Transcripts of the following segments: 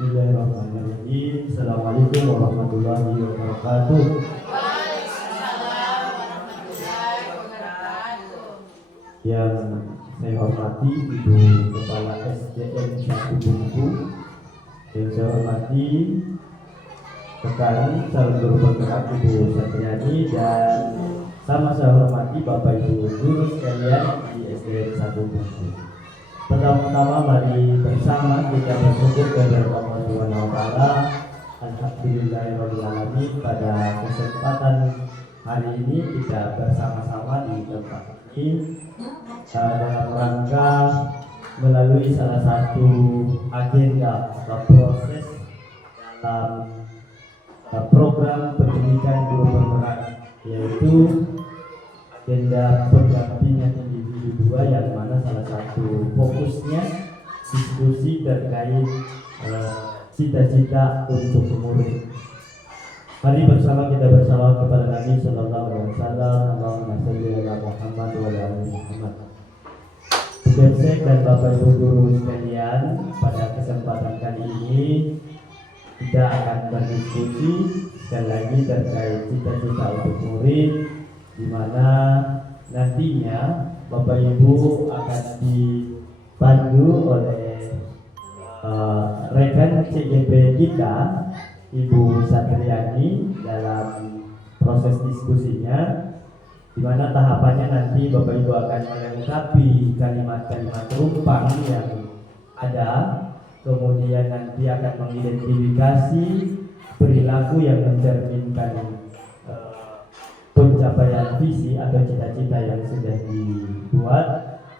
Bismillahirrahmanirrahim. Assalamualaikum warahmatullahi wabarakatuh. Waalaikumsalam warahmatullahi wabarakatuh. Yang saya hormati Ibu Kepala SDN 1 Bungku, yang saya hormati rekan calon guru penggerak Ibu Satriani, dan sama saya hormati Bapak Ibu guru sekalian di SDN 1 Bungku. Pertama-tama mari bersama kita bersyukur kepada Allah Subhanahu wa taala. Alhamdulillahirobbilalamin, pada kesempatan hari ini kita bersama-sama di tempat ini dalam rangka melalui salah satu agenda atau proses dalam program pendidikan guru bergerak, yaitu agenda pendampingan individu 2, yang mana salah satu fokusnya diskusi terkait cita-cita untuk murid. Mari bersama kita bersalawat kepada Nabi Sallallahu Alaihi Wasallam. Allahumma sholli ala Muhammad wa ala ali Muhammad. Bensek dan Bapak Ibu guru sekalian, pada kesempatan kali ini kita akan berdiskusi sekali lagi terkait cita-cita untuk murid, di mana nantinya Bapak Ibu akan dipandu oleh rekan CGP kita, Ibu Satriani, dalam proses diskusinya, di mana tahapannya nanti Bapak Ibu akan melengkapi kalimat-kalimat rumpang yang ada, kemudian nanti akan mengidentifikasi perilaku yang mencerminkan pencapaian visi atau cita-cita yang sudah dibuat.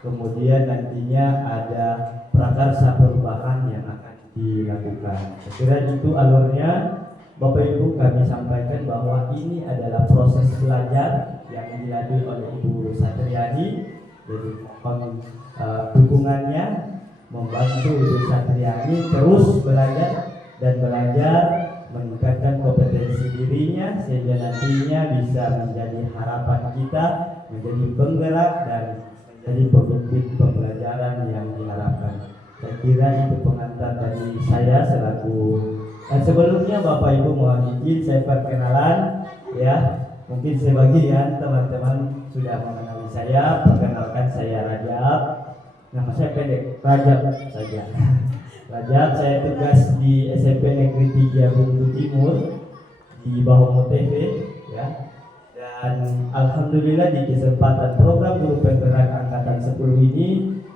Kemudian nantinya ada prakarsa perubahan yang akan dilakukan. Saya kira itu alurnya. Bapak Ibu, kami sampaikan bahwa ini adalah proses belajar yang dilalui oleh Ibu Satriani. Jadi mohon dukungannya, membantu Ibu Satriani terus belajar dan belajar, meningkatkan kompetensi dirinya, sehingga nantinya bisa menjadi harapan kita, menjadi penggerak dan menjadi pemimpin pembelajaran yang diharapkan. Saya kira itu pengantar dari saya selaku. Dan sebelumnya Bapak Ibu mohon izin saya perkenalan, ya. Mungkin sebagian teman-teman sudah mengenali saya. Perkenalkan, saya Rajab. Nama saya pendek, Rajab saja. Rajab, saya tugas di SMP Negeri 3 Bungku Timur di Bahomo TV, ya. Dan alhamdulillah di kesempatan program guru penggerak angkatan 10 ini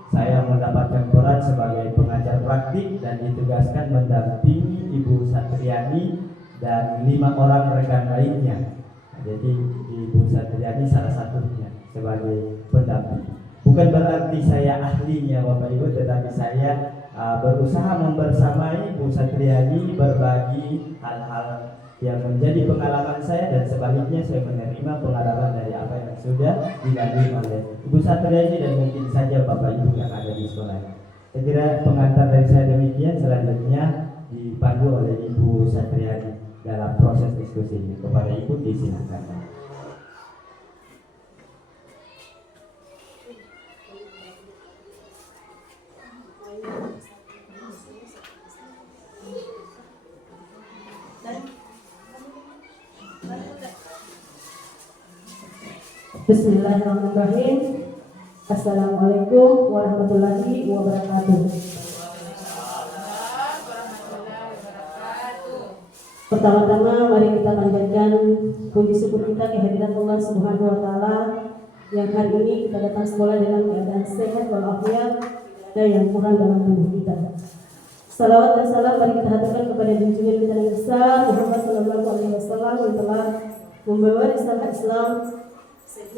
saya mendapatkan peran sebagai pengajar praktik dan ditugaskan mendampingi Ibu Satriani dan 5 orang rekan lainnya. Jadi Ibu Satriani salah satunya sebagai pendamping. Bukan berarti saya ahlinya Bapak Ibu, tetapi saya berusaha membersamai Bu Satriani, berbagi hal-hal yang menjadi pengalaman saya, dan sebaliknya saya menerima pengalaman dari apa yang sudah dilalui oleh Ibu Satriani dan mungkin saja Bapak Ibu yang ada di sekolah. Saya kira pengantar dari saya demikian, selanjutnya dipandu oleh Ibu Satriani dalam proses diskusi ini. Kepada Ibu disilakan. Bismillahirrahmanirrahim. Assalamualaikum warahmatullahi wabarakatuh. Pertama-tama mari kita panjatkan puji syukur kita kehadiran Allah Subhanahu wa taala yang hari ini kita datang sekolah dengan keadaan sehat walafiat dan yang kurang dalam tubuh kita. Salawat dan salam mari kita haturkan kepada junjungan kita yang besar Muhammad sallallahu alaihi wasallam yang telah membawa risalah Islam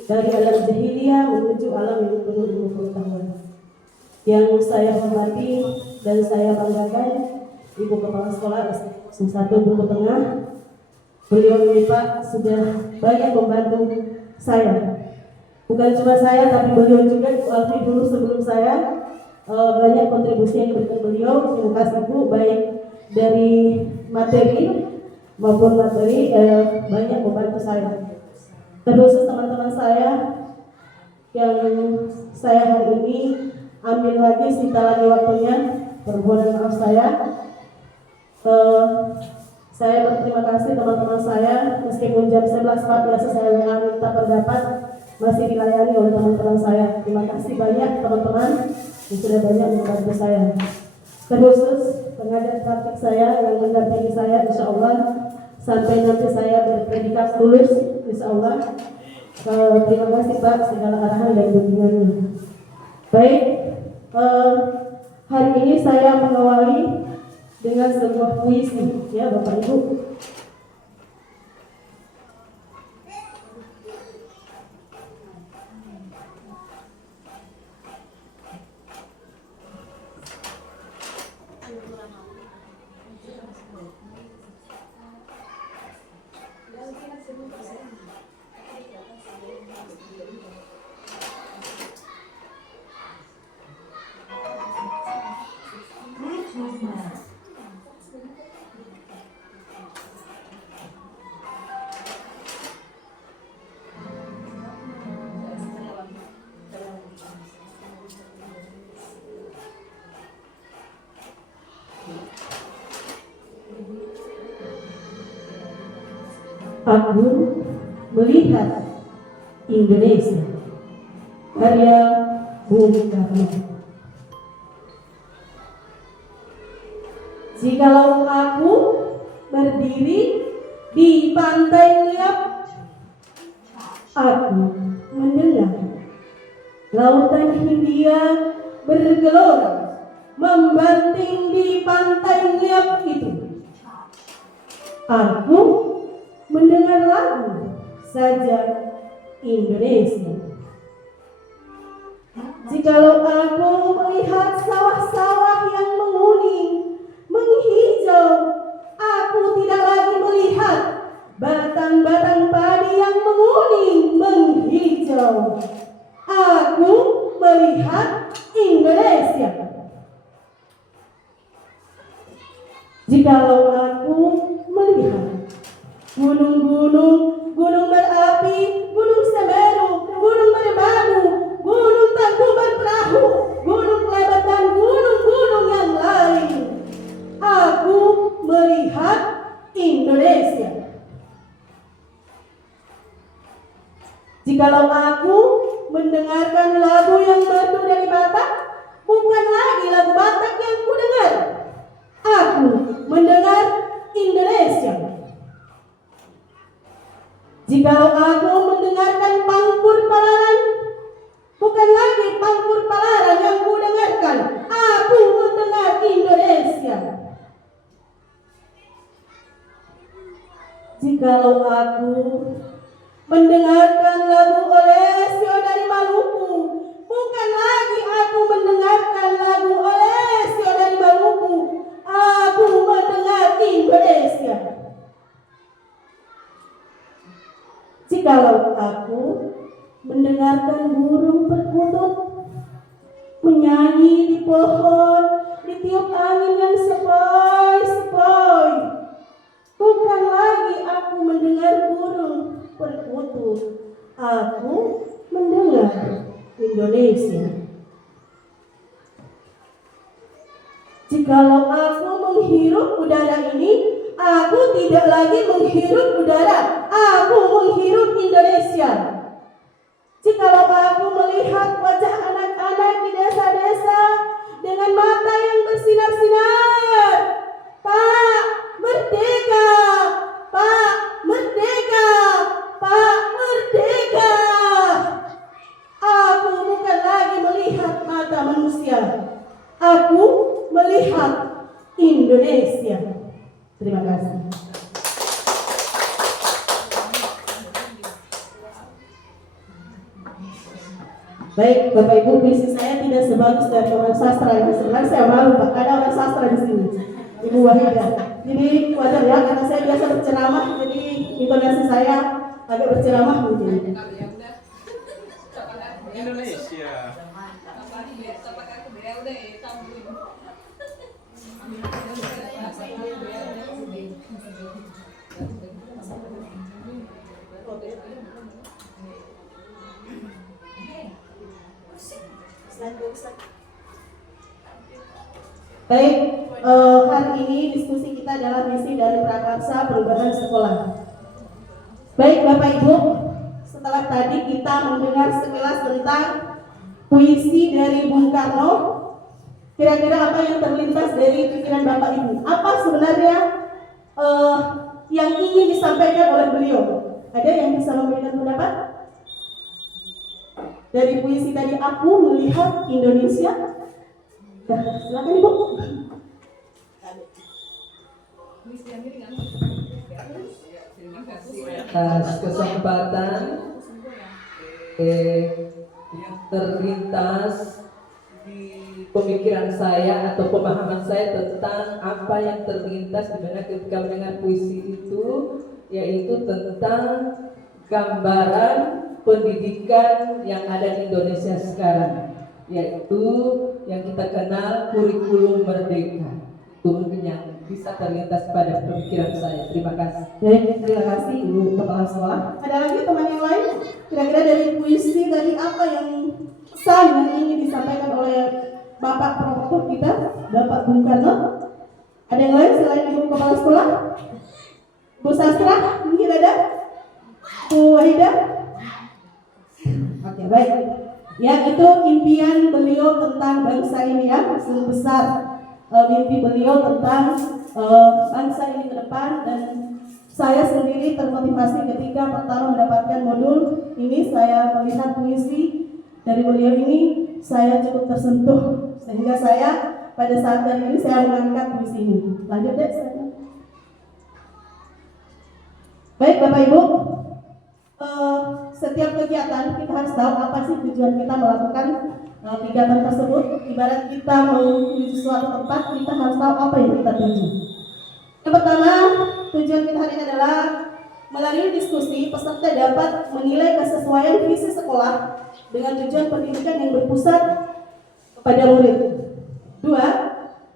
dari alam jahiliyah menuju alam yang penuh ilmu pengetahuan. Yang saya hormati dan saya banggakan Ibu Kepala Sekolah S1 Bungku Tengah. Beliau ini Pak sudah banyak membantu saya. Bukan cuma saya, tapi beliau juga Ibu Alfi dulu sebelum saya banyak kontribusi yang diberikan beliau. Terima kasih Bu, baik dari materi maupun materi banyak membantu saya. Terus teman-teman saya yang saya hari ini ambil lagi sita lagi waktunya, permohonan maaf saya. Saya berterima kasih teman-teman saya, meskipun jam 11.14 saya WA minta pendapat, masih dilayani oleh teman-teman saya. Terima kasih banyak teman-teman yang sudah banyak membantu saya. Terkhusus pengajar praktik saya yang mendampingi saya, insya Allah sampai nanti saya berpredikat lulus, insya Allah. Terima kasih Pak segala arahan dan dukungannya. Baik, hari ini saya mengawali dengan sebuah puisi, ya Bapak Ibu. Aku melihat Indonesia, karya Bung Karno. Jikalau aku berdiri di pantai Liap, aku mendengar lautan Hindia bergelora membanting di pantai Liap itu. Aku mendengar lagu Sajak Indonesia. Jikalau aku melihat sawah-sawah yang menguning, menghijau, aku tidak lagi melihat batang-batang padi yang menguning, menghijau. Aku melihat Indonesia. Jikalau aku melihat gunung-gunung, gunung berapi, gunung Semeru, gunung Merbabu, gunung Tangkuban Perahu, gunung Klebat dan gunung-gunung yang lain, aku melihat Indonesia. Jikalau aku mendengarkan lagu yang merdu dari Batak, bukan lagi lagu Batak yang kudengar, aku mendengar Indonesia. Jikalau aku mendengarkan pangkur palaran, bukan lagi pangkur palaran yang kudengarkan, aku mendengar Indonesia. Jikalau aku mendengarkan lagu Olesio dari Maluku, bukan lagi aku mendengarkan lagu Olesio dari Maluku, aku mendengar Indonesia. Jikalau aku mendengarkan burung perkutut menyanyi di pohon, ditiup angin yang sepoi-sepoi, bukan lagi aku mendengar burung perkutut, aku mendengar Indonesia. Jikalau aku menghirup udara ini, aku tidak lagi menghirup udara, aku menghirup Indonesia. Jikalau aku melihat wajah anak-anak di desa-desa dengan mata yang bersinar-sinar, Pak, merdeka! Pak, merdeka! Pak, merdeka! Aku bukan lagi melihat mata manusia, aku melihat Indonesia. Terima kasih. Baik, Bapak Ibu, puisi saya tidak sebagus dari orang sastra yang sebenarnya saya malu Pak, ada orang sastra di sini, Ibu Wahidah. Jadi wajar ya, karena saya biasa berceramah, jadi intonasi saya agak berceramah mungkin. Indonesia. Baik, hari ini diskusi kita adalah misi dari Prakarsa Perubahan Sekolah. Baik Bapak Ibu, setelah tadi kita mendengar sekilas tentang puisi dari Bung Karno, kira-kira apa yang terlintas dari pikiran Bapak Ibu? Apa sebenarnya yang ingin disampaikan oleh beliau? Ada yang bisa memberikan pendapat? Dari puisi tadi, aku melihat Indonesia. Ya, silakan Ibu. Atas kesempatan yang terlintas di pemikiran saya atau pemahaman saya tentang apa yang terlintas di mana ketika mendengar puisi itu, yaitu tentang gambaran pendidikan yang ada di Indonesia sekarang, yaitu yang kita kenal kurikulum merdeka. Itu mungkin yang bisa terlintas pada pemikiran saya. Terima kasih. Terima kasih Ibu Kepala Sekolah. Ada lagi teman yang lain? Kira-kira dari puisi tadi apa yang pesan yang ingin disampaikan oleh Bapak Prof kita, Bapak Bung Karno? Ada yang lain selain Ibu Kepala Sekolah? Bu Sastra, mungkin ada? Bu Wahida? Oke, baik. Ya, itu impian beliau tentang bangsa ini ya, sebesar mimpi beliau tentang bangsa ini ke depan, dan saya sendiri termotivasi ketika pertama mendapatkan modul ini. Saya melihat puisi dari beliau ini, saya cukup tersentuh sehingga saya pada saat ini saya mengangkat puisi ini. Lanjut deh. Baik Bapak Ibu, setiap kegiatan kita harus tahu apa sih tujuan kita melakukan kegiatan tersebut. Ibarat kita menuju suatu tempat, kita harus tahu apa yang kita tuju. Yang pertama, tujuan kita hari ini adalah melalui diskusi peserta dapat menilai kesesuaian visi sekolah dengan tujuan pendidikan yang berpusat kepada murid. Dua,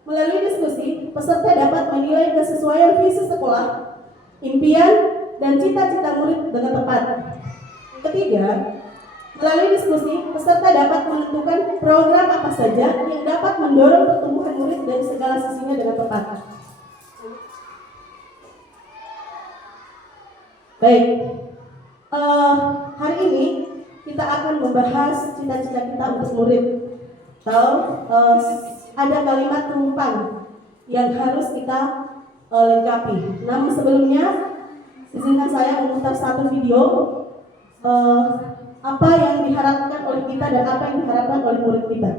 melalui diskusi peserta dapat menilai kesesuaian visi sekolah, impian dan cita-cita murid dengan tepat. Ketiga, melalui diskusi, peserta dapat menentukan program apa saja yang dapat mendorong pertumbuhan murid dari segala sisinya dengan tepat. Baik, hari ini kita akan membahas cita-cita kita untuk murid. Tahu, ada kalimat tumpang yang harus kita lengkapi. Namun sebelumnya, izinkan saya memutar satu video. Apa yang diharapkan oleh kita dan apa yang diharapkan oleh murid kita.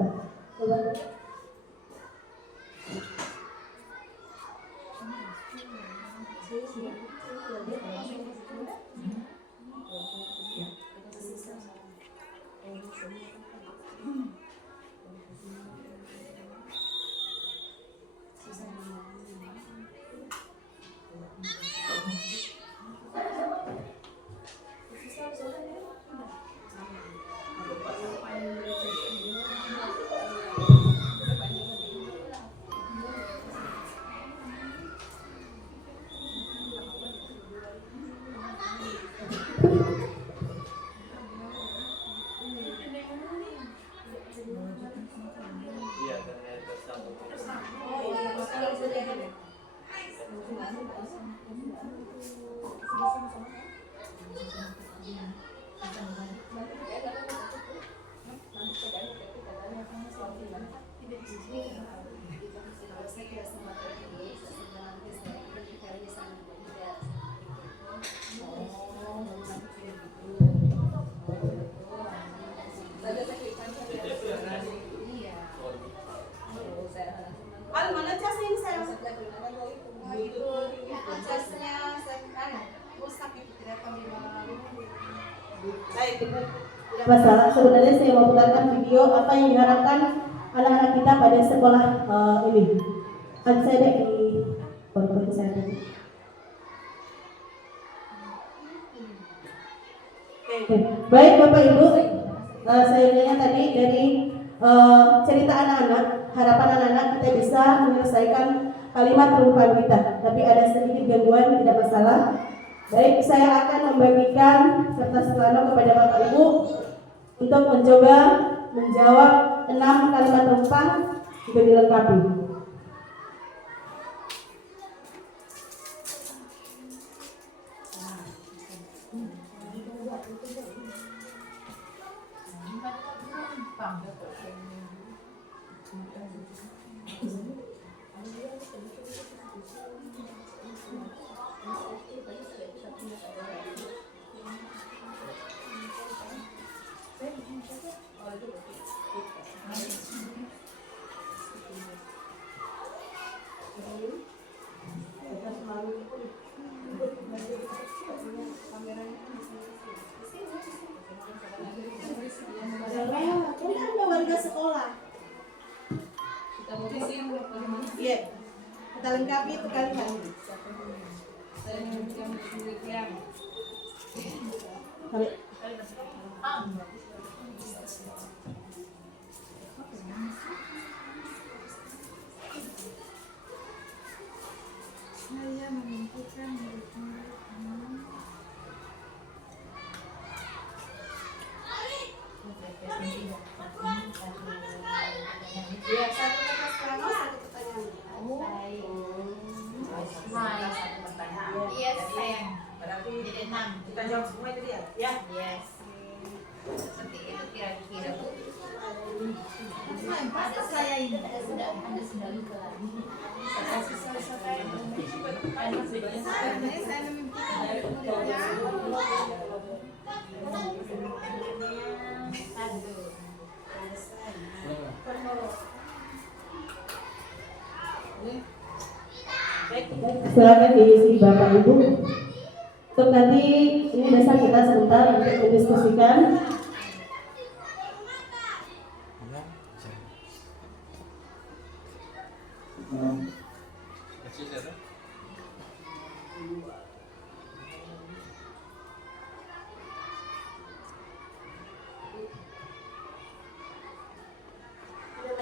Mana casnya saya? Itu casnya saya rusak itu tidak tahu di mana. Baik, tidak masalah. Sebenarnya saya mau putarkan video apa yang diharapkan anak-anak kita pada sekolah ini. Saya ada di pondok saya tadi. Baik Bapak Ibu, saya lihat tadi dari cerita anak-anak, harapan anak-anak kita bisa menyelesaikan kalimat rumpaan kita, tapi ada sedikit gangguan, tidak masalah. Baik, saya akan membagikan kertas plano kepada Bapak Ibu untuk mencoba menjawab 6 kalimat rumpaan sudah dilengkapi. Ini ada warga sekolah. Iya, kita lengkapi itu kalian. Saya menentukan murid-murid. Ya, satu kertas plano, satu pertanyaan. Yes, sayang. Berarti Jadi 6. kita jawab semua itu dia. Ya. Yes. Seperti itu kira-kira, Bu. Ada saya ini. Anda sudah lupa lagi. Saya memimpikan Silakan diisi Bapak Ibu. Untuk nanti ini dasar kita sebentar untuk mendiskusikan.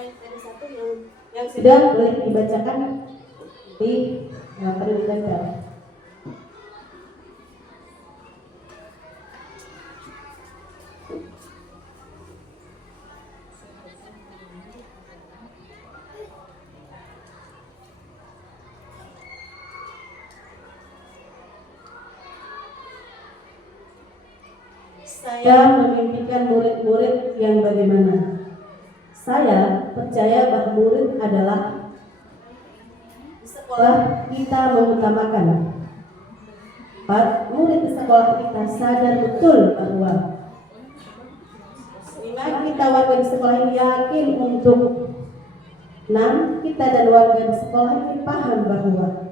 Ada satu yang sudah boleh dibacakan di pendidikan cara. Saya memimpikan murid-murid yang bagaimana? Saya percaya bahwa murid adalah di sekolah kita mengutamakan. Murid di sekolah kita sadar betul bahwa kita warga di sekolah ini yakin untuk kita dan warga di sekolah ini paham bahwa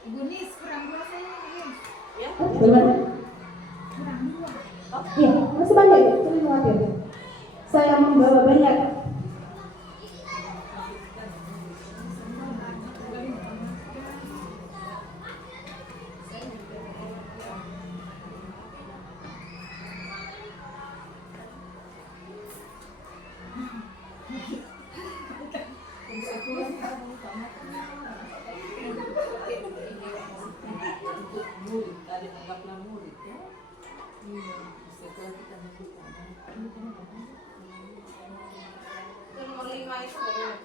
Ibu Nis, kurang 2 saya ini. ya, bagaimana? Kurang 2. Iya, masih banyak ya, jangan khawatir. Saya membawa banyak. Tadi anggaplah murid ya. Setelah kita lakukan. Nomor 5 itu bagaimana?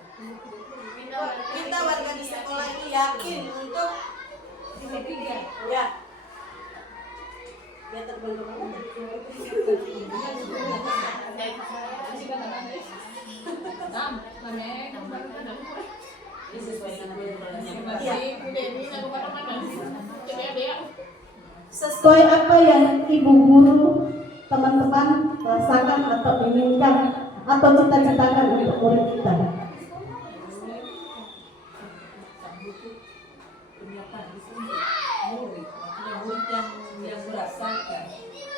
Kita warga di sekolah ini yakin untuk ya. Ya terbang-terbang. Ini sesuai dengan yang Sesuai apa yang ibu guru, teman-teman rasakan atau inginkan atau cita-citakan untuk murid kita. Murid, maksudnya murid yang merasakan,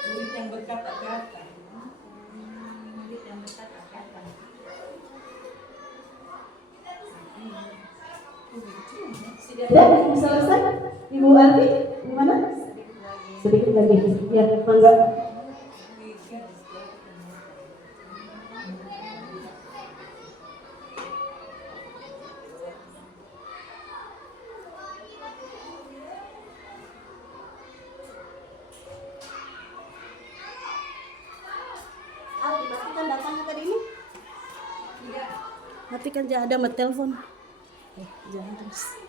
murid yang berkata-kata. Murid yang berkata-kata. Ya, bisa selesai? Ibu Alfi, gimana? Sedikit lagi. Ya, mangga. Matikan jangan ada telepon. Jangan terus.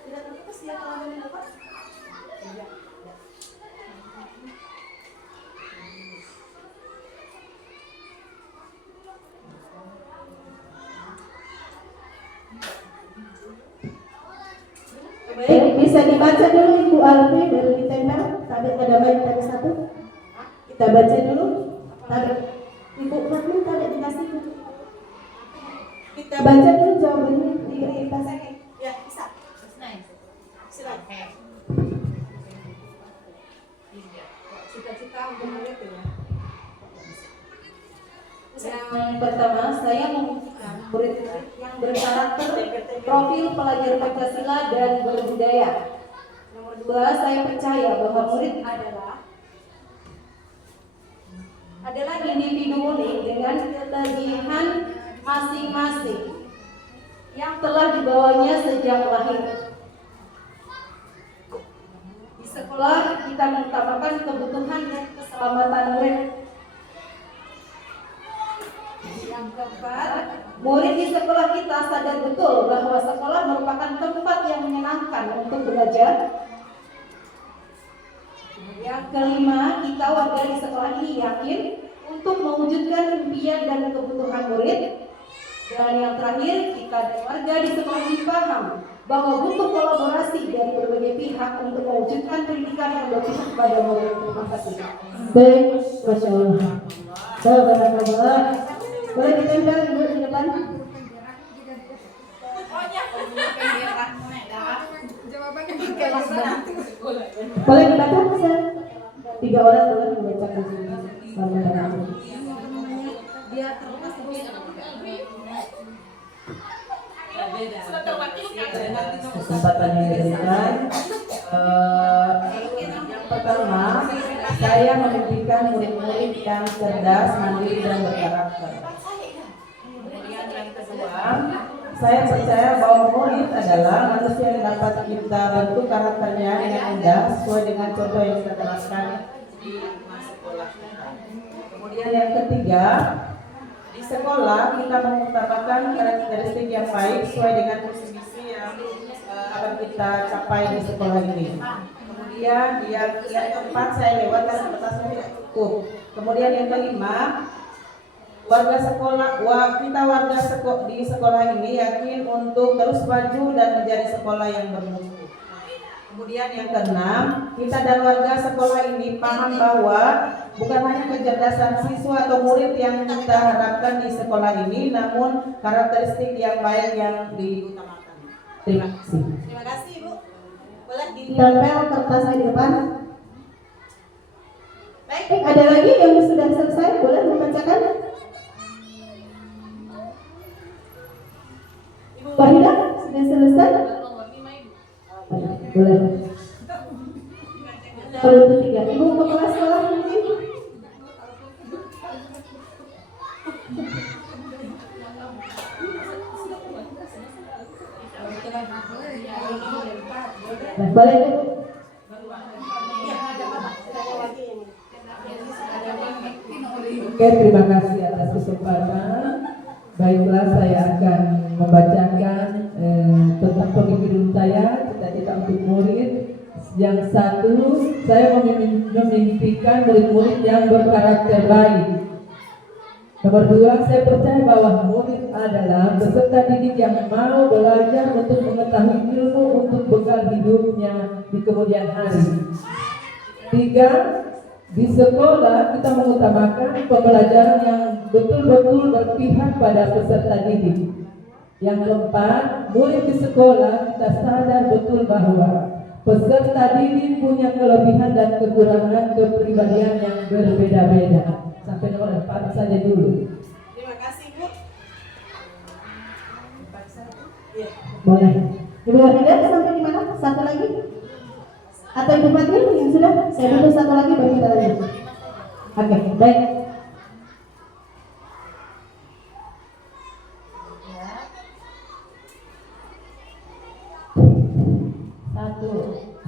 Tidak terputus ya kalau ada dapat? Iya. Baik, bisa dibaca dulu Ibu Alfi baru ditempel. Tadi ada baik tadi satu. Kita baca dulu. Tadi Ibu Fatmi tadi dikasih. Kita baca dulu jawabannya di kertas. Ya, bisa. Nice. Silakan. Cita-cita untuk murid ya. Yang pertama, saya membutuhkan murid-murid yang berkarakter, profil pelajar Pancasila dan berbudaya. Nomor 2, saya percaya bahwa murid adalah individu unik dengan kelebihan masing-masing yang telah dibawanya sejak lahir. Di sekolah kita mengutamakan kebutuhan dan keselamatan murid. Yang keempat, murid di sekolah kita sadar betul bahwa sekolah merupakan tempat yang menyenangkan untuk belajar. Yang kelima, kita warga di sekolah ini yakin untuk mewujudkan impian dan kebutuhan murid. Dan yang terakhir, kita dan warga di sekolah ini paham bahwa butuh kolaborasi dari berbagai pihak untuk mewujudkan pendidikan yang berpihak kepada murid. Terima kasih. Baik, Masya Allah. Barakallah. Boleh ditempel Ibu di depan? Boleh dibaca bisa? 3 orang boleh membacakan. Dia terlepas kesempatan yang diberikan. Yang pertama, saya memimpikan murid-murid yang cerdas, mandiri dan berkarakter. Kemudian yang kedua, saya percaya bahwa murid adalah manusia yang dapat kita bentuk karakternya dengan indah sesuai dengan contoh yang kita terapkan di sekolah kita. Kemudian yang ketiga, di sekolah kita mengutamakan karakteristik yang baik sesuai dengan visi-misi yang akan kita capai di sekolah ini. Kemudian yang keempat, saya lewatkan kertasnya tidak cukup. Kemudian yang kelima, kita warga di sekolah ini yakin untuk terus maju dan menjadi sekolah yang bermutu. Kemudian yang keenam, kita dan warga sekolah ini paham bahwa bukan hanya kecerdasan siswa atau murid yang kita harapkan di sekolah ini, namun karakteristik yang baik yang diutamakan. Terima kasih. Terima kasih, Ibu. Boleh Tempel kertasnya di depan. Baik, ada lagi yang sudah selesai? Boleh membacakan? Ibu Wahida sudah selesai? Boleh. Kalau itu 3, Ibu kepala sekolah mungkin? Boleh Ibu. Oke, terima kasih atas kesempatan. Baiklah, saya akan membacakan tentang pemikiran saya, cita-cita untuk murid. Yang satu, saya memimpikan murid-murid yang berkarakter baik. Nomor 2, saya percaya bahwa murid adalah peserta didik yang mau belajar untuk mengetahui ilmu untuk bekal hidupnya di kemudian hari. 3, di sekolah kita mengutamakan pembelajaran yang betul-betul berpihak pada peserta didik. Yang keempat, murid di sekolah kita sadar betul bahwa peserta didik punya kelebihan dan kekurangan kepribadian yang berbeda-beda. Sampai nomor 4 saja dulu. Terima kasih, Bu. Boleh. Ibu Wahida sampai di mana? Satu lagi? Atau Ibu Fatmi yang sudah? Saya dulu satu lagi baru kita lanjut. Oke, baik. Satu,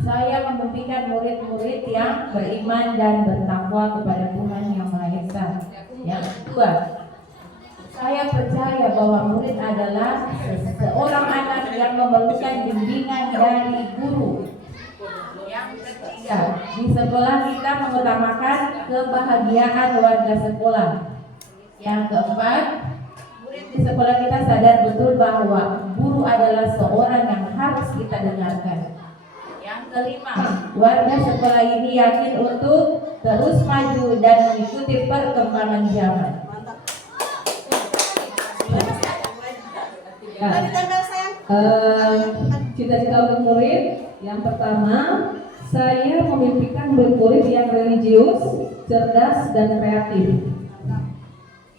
saya memimpikan murid-murid yang beriman dan bertakwa kepada Tuhan Yang Maha Esa. Yang kedua, Saya percaya bahwa murid adalah seorang anak yang memerlukan bimbingan dari guru. Yang ketiga, di sekolah kita mengutamakan kebahagiaan warga sekolah. Yang keempat, murid di sekolah kita sadar betul bahwa guru adalah seorang yang harus kita dengarkan. Yang kelima, warga sekolah ini yakin untuk terus maju dan mengikuti perkembangan zaman. Cita-cita untuk murid yang pertama, saya memimpikan murid-murid yang religius, cerdas, dan kreatif.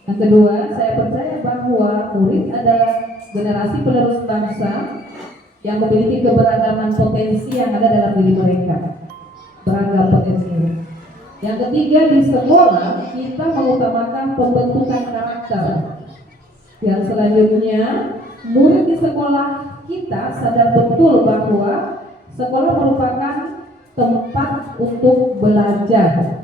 Yang kedua, saya percaya bahwa murid adalah generasi penerus bangsa yang memiliki keberagaman potensi yang ada dalam diri mereka. Beragam potensi. Yang ketiga, di sekolah kita mengutamakan pembentukan karakter. Yang selanjutnya, murid di sekolah kita sadar betul bahwa sekolah merupakan tempat untuk belajar.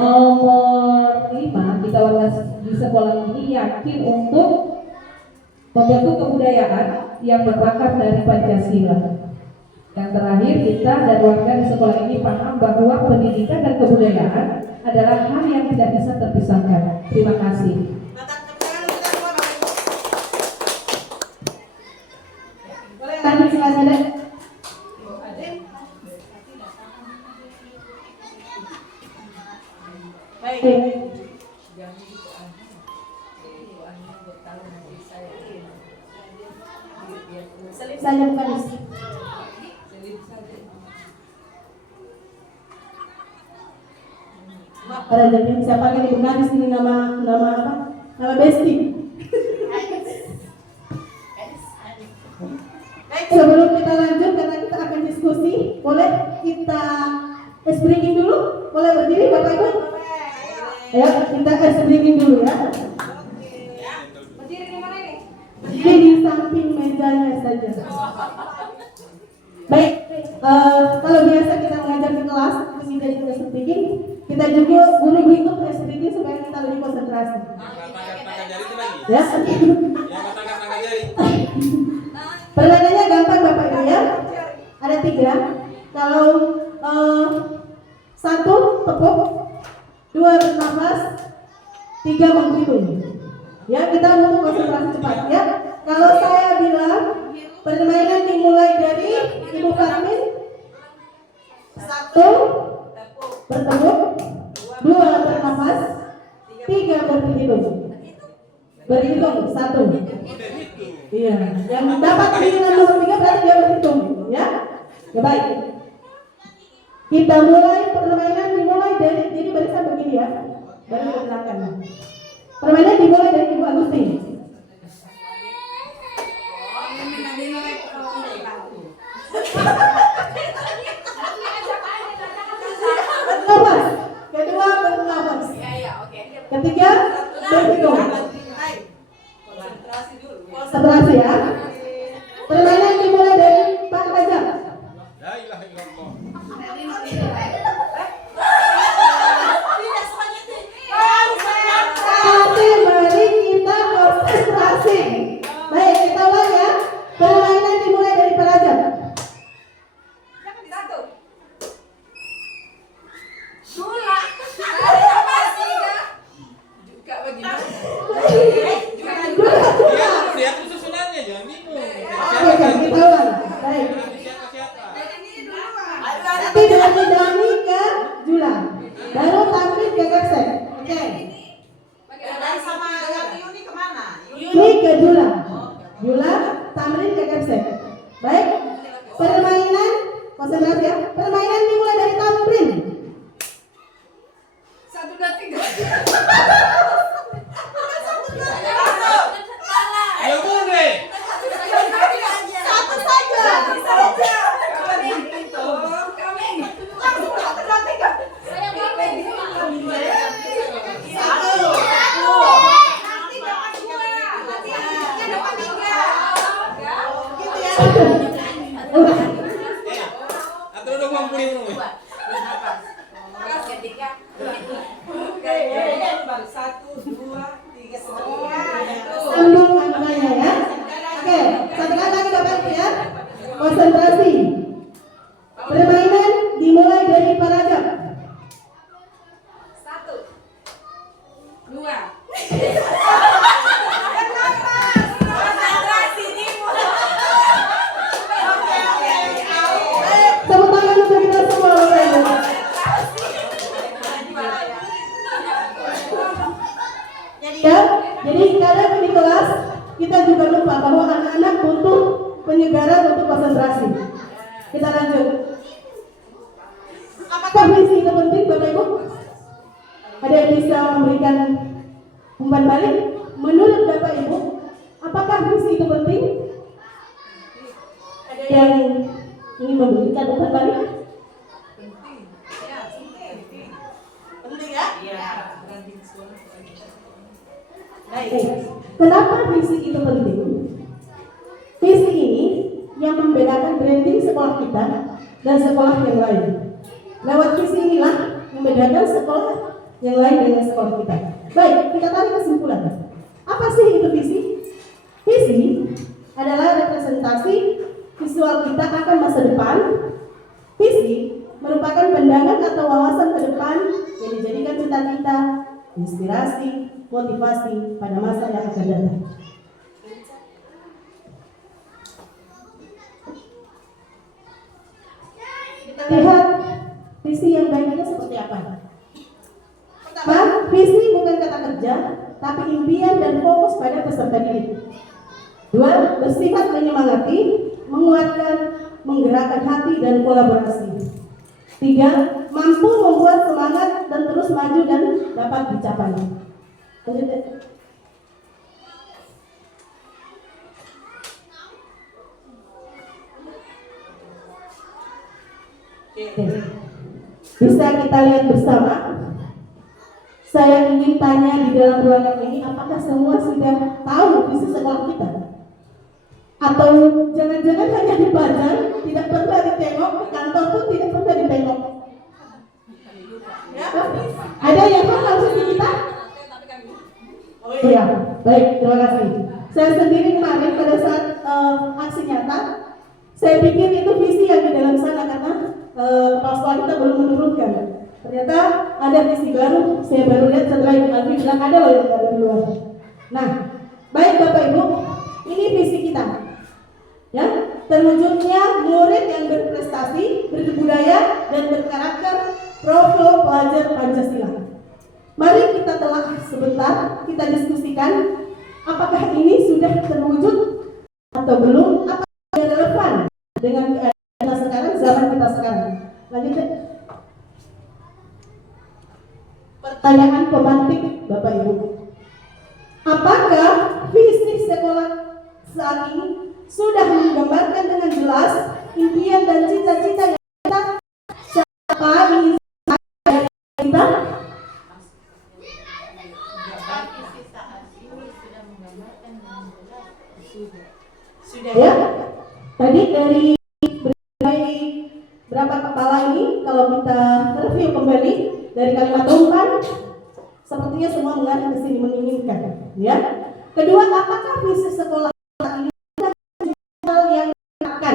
Nomor 5, kita warga di sekolah ini yakin untuk membentuk kebudayaan yang berakar dari Pancasila. Yang terakhir, kita dan warga di sekolah ini paham bahwa pendidikan dan kebudayaan adalah hal yang tidak bisa terpisahkan. Terima kasih. Tadi silakan. Baik. Saya bukan isi. Pada jadi siapa yang dibuka di sini nama apa? Nama Besti. Sebelum kita lanjut karena kita akan diskusi, boleh kita ice breaking dulu? Boleh berdiri Bapak Ibu? Ya, kita ice breaking dulu ya. Berdiri di mana ini? Berdiri di samping mejanya saja. Baik, kalau biasa kita mengajar di kelas, terus kita juga speaking, kita juga guru berikut speaking supaya kita lebih konsentrasi. Ya. Pertanyaannya gampang Bapak Ibu ya. Ada 3. Kalau 1 tepuk, 2 bernafas, 3 menghitung. Ya, kita mau konsentrasi cepat ya. Kalau saya bilang permainan dimulai dari Ibu Karmin, 1 bertepuk, 2 bernafas, 3 berhitung. Berhitung 1. Iya, yang dapat bilangan nomor 3 berarti dia berhitung, ya. Ya baik. Kita mulai permainan dimulai dari, jadi barisan begini ya, baru ke belakang. Permainan dimulai dari Ibu Agustin. Bernafas. Kedua bernafas. Ketiga berhitung. Konsentrasi ya. Permainan dimulai dari Pak Rajab. La ilaha illallah. Tapi mari kita konsentrasi. Baik, kita ulang ya. Permainan dimulai dari Pak Rajab. Lihat susunannya jangan bingung. Oke, kita ulang. Baik. Nanti dari Dani ke Jula. Baru Tamrin ke Kepsek. Oke. Sama Yuni kemana? Yuni ke Jula. Jula, Tamrin ke Kepsek. Baik. Permainan konsentrasi ya. Permainan dimulai dari Tamrin. 1, 2, 3. Ya boleh. Satu saja. Atau udah ngumpulin lu. Oke, baru 1, 2, 3, semua. Sambung angkanya ya. Oke, satu kali lagi Bapak Ibu ya. Konsentrasi. Permainan dimulai dari Parajab. 1, 2. Konsentrasi nih. Oke. Tepuk tangan untuk kita semua Bapak Ibu. Ya, jadi kadang di kelas kita juga lupa bahwa anak-anak butuh penyegaran untuk konsentrasi. Kita lanjut. Apakah misi itu penting Bapak Ibu? Ada yang bisa memberikan umpan balik? Menurut Bapak Ibu, apakah misi itu penting? Ada yang ingin memberikan umpan balik? Penting ya? Baik. Kenapa visi itu penting? Visi ini yang membedakan branding sekolah kita dan sekolah yang lain. Lewat visi inilah membedakan sekolah yang lain dengan sekolah kita. Baik, kita tarik kesimpulan. Apa sih itu visi? Visi adalah representasi visual kita akan masa depan. Visi merupakan pandangan atau wawasan ke depan yang dijadikan cita-cita, inspirasi, motivasi pada masa yang akan datang. Kita lihat visi yang baik itu seperti apa. Pertama, visi bukan kata kerja, tapi impian dan fokus pada peserta didik. 2, bersifat menyemangati, menguatkan, menggerakkan hati dan kolaborasi. 3, mampu membuat semangat dan terus maju dan dapat dicapai. Lanjut ya. Bisa kita lihat bersama. Saya ingin tanya di dalam ruangan ini, apakah semua sudah tahu visi sekolah kita? Atau jangan-jangan hanya dipajang, tidak pernah ditengok, ke kantor pun tidak pernah ditengok? Ya? Ada yang hafal visi kita? Oh iya, baik, terima kasih. Saya sendiri kemarin pada saat aksi nyata, saya pikir itu visi yang di dalam sana karena kepala sekolah kita belum menurunkan. Ternyata ada visi baru, saya baru lihat setelah Ibu Alfi bilang ada loh yang baru di luar. Nah, baik Bapak Ibu, ini visi kita. Ya, terwujudnya murid yang berprestasi, berbudaya dan berkarakter profil pelajar Pancasila. Mari kita telah sebentar, kita diskusikan apakah ini sudah terwujud atau belum, apakah relevan dengan keadaan kita sekarang, zaman kita sekarang. Lanjut ya. Pertanyaan pemantik Bapak Ibu. Apakah visi sekolah saat ini sudah menggambarkan dengan jelas impian dan cita-cita yang kita siapa ingin kita? Sudah ya. Tadi dari berapa kepala ini kalau kita review kembali dari kalimat umpan, sepertinya semua mengarah ke sini menginginkan, ya. Kedua, apakah visi sekolah ini hal yang akan?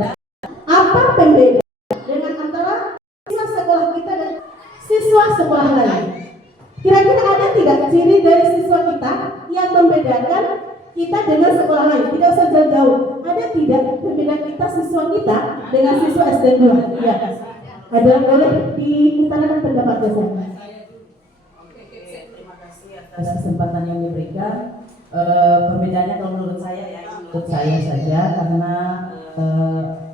Dan apa pembeda dengan antara siswa sekolah kita dan siswa sekolah lain? Kira-kira ada tidak ciri dari siswa kita yang membedakan kita dengan sekolah lain? Tidak usah jauh-jauh. Ada tidak pembeda kita siswa kita dengan siswa SD 2? Ya. Ada, boleh diutarakan pendapatnya saya. Terima kasih atas kesempatan yang diberikan. Perbedaannya kalau menurut saya ya, menurut saya saja karena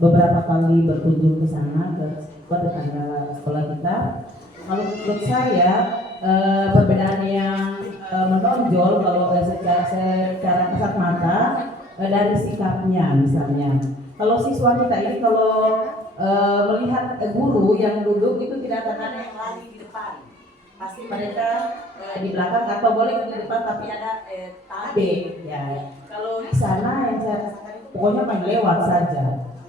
beberapa kali berkunjung ke sana ke tetangga sekolah kita. Kalau menurut saya perbedaan yang menonjol kalau secara kasat mata dari sikapnya misalnya. Kalau siswa kita ini kalau melihat guru yang duduk itu tidak akan ada yang lari di depan, pasti mereka di belakang atau boleh di depan tapi ada tabe ya. Kalau di sana yang saya rasakan itu pokoknya main lewat saja,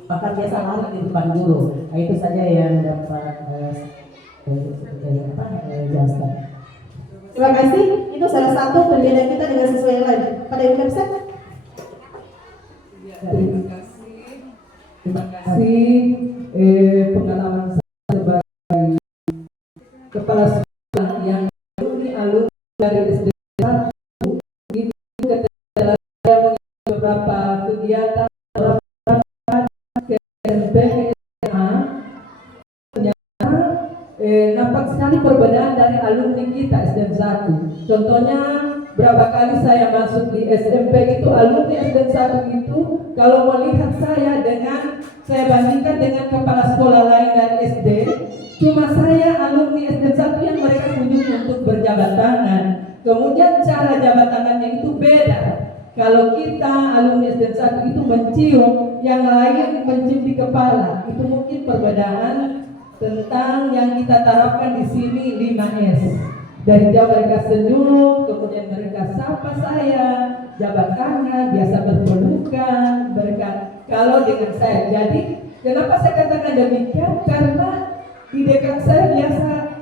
bahkan biasa lari di depan guru. Nah, itu saja yang dapat Jasta. Terima kasih. Itu salah satu pembeda kita dengan siswa yang lain. Pada yang website. Terima kasih. Terima kasih. Pengalaman saya sebagai kepala sekolah yang alumni dari SD 1 itu ketika saya mengikuti beberapa kegiatan ke SMP SMA, ternyata nampak sekali perbedaan dari alumni kita SD 1. Contohnya berapa kali saya masuk di SMP itu alumni SD 1 itu kalau melihat saya bandingkan dengan kepala sekolah lain dari SD, cuma saya alumni SD 1 yang mereka kunjungi untuk berjabat tangan. Kemudian cara jabat tangannya itu beda. Kalau kita alumni SD 1 itu mencium, yang lain mencium di kepala. Itu mungkin perbedaan tentang yang kita terapkan di sini 5S. Dari jauh mereka senyum, kemudian mereka sapa saya, jabat tangan, biasa berpelukan, mereka kalau dengan saya. Jadi kenapa saya katakan demikian? Karena di dekat saya biasa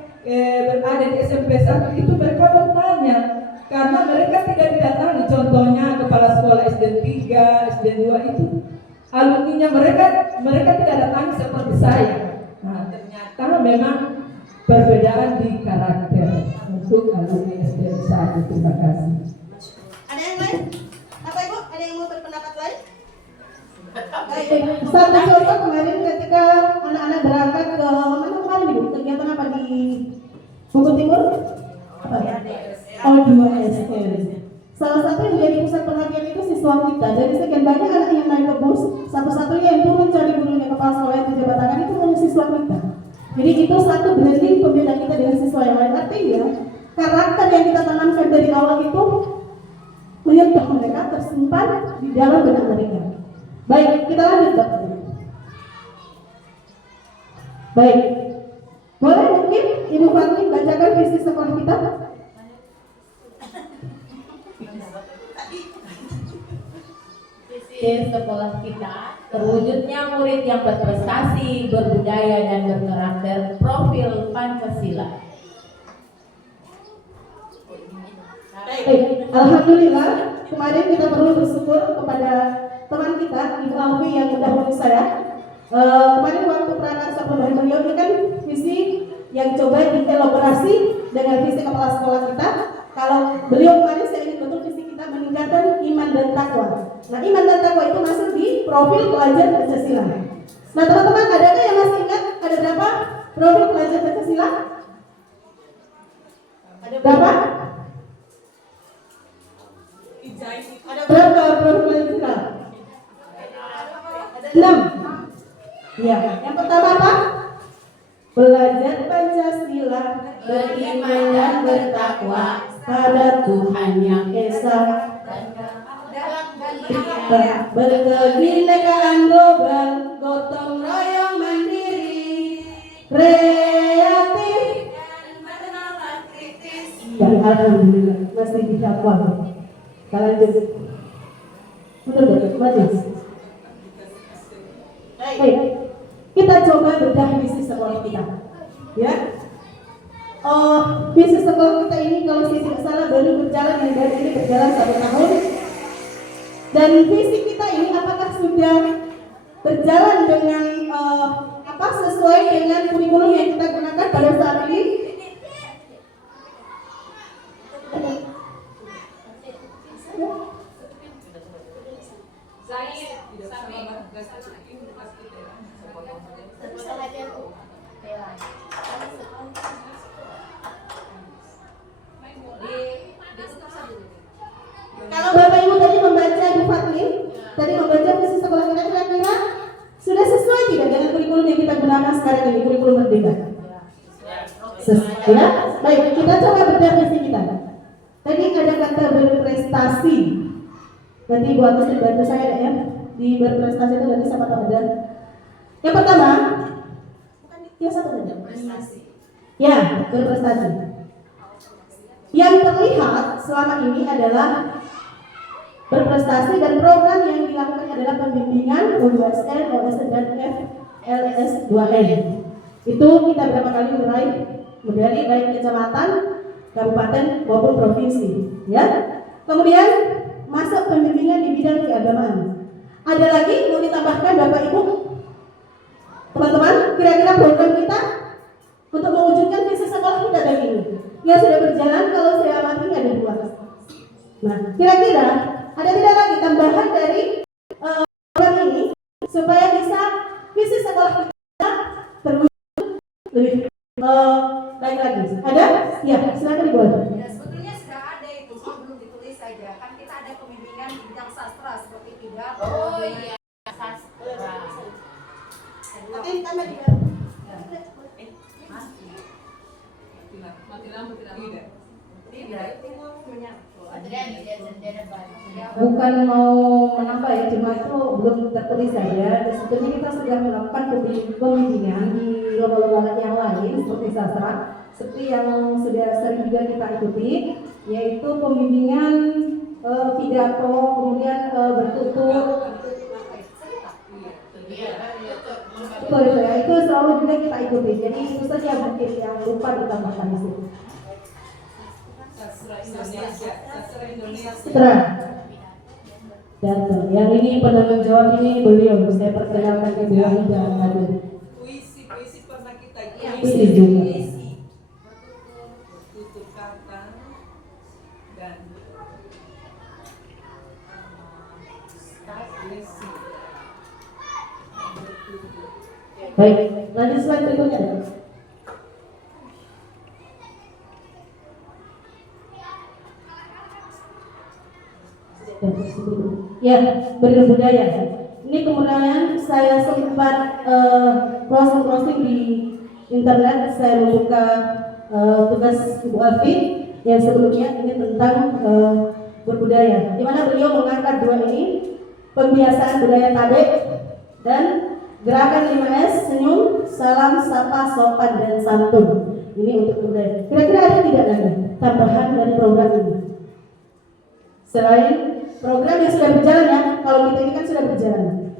berada di SMP 1 itu mereka bertanya, karena mereka tidak didatangi. Contohnya kepala sekolah SD 3, SD 2 itu alumninya mereka tidak datangi seperti saya. Nah, ternyata memang perbedaan di karakter untuk alumni SD 1. Terima kasih. Ada yang lain? Apa Ibu? Ada yang mau berpendapat lain? Satu contoh kemarin ketika anak-anak berangkat ke mana kemarin Ibu? Kegiatan apa di Bogor Timur? Apa? Oh, 2SM. Salah satu yang menjadi pusat perhatian itu siswa kita. Dari sekian banyak anak yang naik ke bus, satu-satunya yang turun cari gurunya kepala sekolah yang pejabat tangan itu hanya siswa kita. Jadi itu satu branding pembeda kita dengan siswa yang lain. Artinya karakter yang kita tanamkan dari awal itu menyentuh mereka, tersimpan di dalam benak mereka. Baik, kita lanjut Pak. Baik, boleh mungkin Ibu Fatli bacakan visi sekolah kita? Visi sekolah kita terwujudnya murid yang berprestasi, berbudaya dan berkarakter, profil Pancasila. Baik, alhamdulillah kemarin kita perlu bersyukur kepada teman kita Ibu Alfi yang mendahului saya. Kemarin waktu prakarsa perubahan beliau ini kan visi yang coba dielaborasi dengan visi kepala sekolah kita. Kalau beliau kemarin saya ingin betul visi kita meningkatkan iman dan takwa. Nah, iman dan takwa itu masuk di profil pelajar Pancasila. Nah, teman-teman adakah yang masih ingat ada berapa profil pelajar Pancasila? Ada berapa? Ada berapa profil Pancasila? Ada 6. Ya, yang pertama apa? Belajar Pancasila, beriman dan bertakwa pada Tuhan yang Esa, berkebinekaan global, gotong royong mandiri, kreatif dan bernalar kritis. Ya, alhamdulillah masih dihafal. Kita lanjut. Betul, maju. Baik, kita coba bedah visi sekolah kita, ya. Visi sekolah kita ini kalau saya tidak salah baru berjalan yang dari ini berjalan 1 tahun. Dan visi kita ini apakah sudah berjalan dengan sesuai dengan kurikulum yang kita gunakan pada saat ini? Kalau Bapak Ibu tadi membaca Ibu Fatli, tadi membaca visi sekolah kita kira-kira sudah sesuai tidak dengan kurikulum yang kita gunakan sekarang ini, kurikulum merdeka? Ya, baik, kita coba bedah visi kita. Tadi ada kata berprestasi. Nanti Ibu Agus bantu saya ya. Di berprestasi itu nanti siapa tahu ada. Yang pertama, yang satu saja. Ya, berprestasi. Yang terlihat selama ini adalah berprestasi dan program yang dilakukan adalah pembimbingan USN, OSN dan FLS 2N. Itu kita berapa kali meraih dari baik kecamatan, kabupaten maupun provinsi, ya. Kemudian masuk pembimbingan di bidang keagamaan. Ada lagi mau ditambahkan Bapak Ibu? Teman-teman, kira-kira program kita untuk mewujudkan visi sekolah kita dari ini yang sudah berjalan, kalau saya amati ada 2. Nah, kira-kira ada tidak lagi tambahan dari program ini supaya bisa visi sekolah kita terwujud lebih baik lagi? Ada? Ya, silakan dibuat. Ya, sebetulnya sudah ada itu, cuma belum ditulis saja. Kan kita ada pembimbingan di bidang sastra seperti pidato. Oh iya, sastra. Nanti tambah di Mati lampu tidak. Tidak, itu menyatu. Bukan mau menambah ya, cuma itu belum tertulis saja. Sebetulnya kita sudah melakukan pembimbingan di lomba-lomba yang lain seperti sastra, seperti yang sudah sering juga kita ikuti, yaitu pembimbingan pidato, kemudian bertutur. Betul itu ya, itu selalu juga kita ikuti. Jadi itu saja mungkin yang lupa ditambahkan di situ. Sastra Indonesia. Sastra. Dan yang ini penanggung jawab ini beliau, saya perkenalkan ke beliau dan hadir. Puisi pernah kita Puisi juga. Tutur kata dan puisi. Baik, lanjut slide berikutnya. Ya, berbudaya. Ini kemudian saya sempat browsing di internet, saya membuka tugas Ibu Alfi yang sebelumnya ini tentang berbudaya. Di mana beliau mengangkat 2 ini, pembiasaan budaya tabe dan gerakan 5S, senyum, salam, sapa, sopan dan santun. Ini untuk budaya. Kira-kira ada tidak lagi tambahan dari program ini? Selain program yang sudah berjalan ya, kalau kita ini kan sudah berjalan.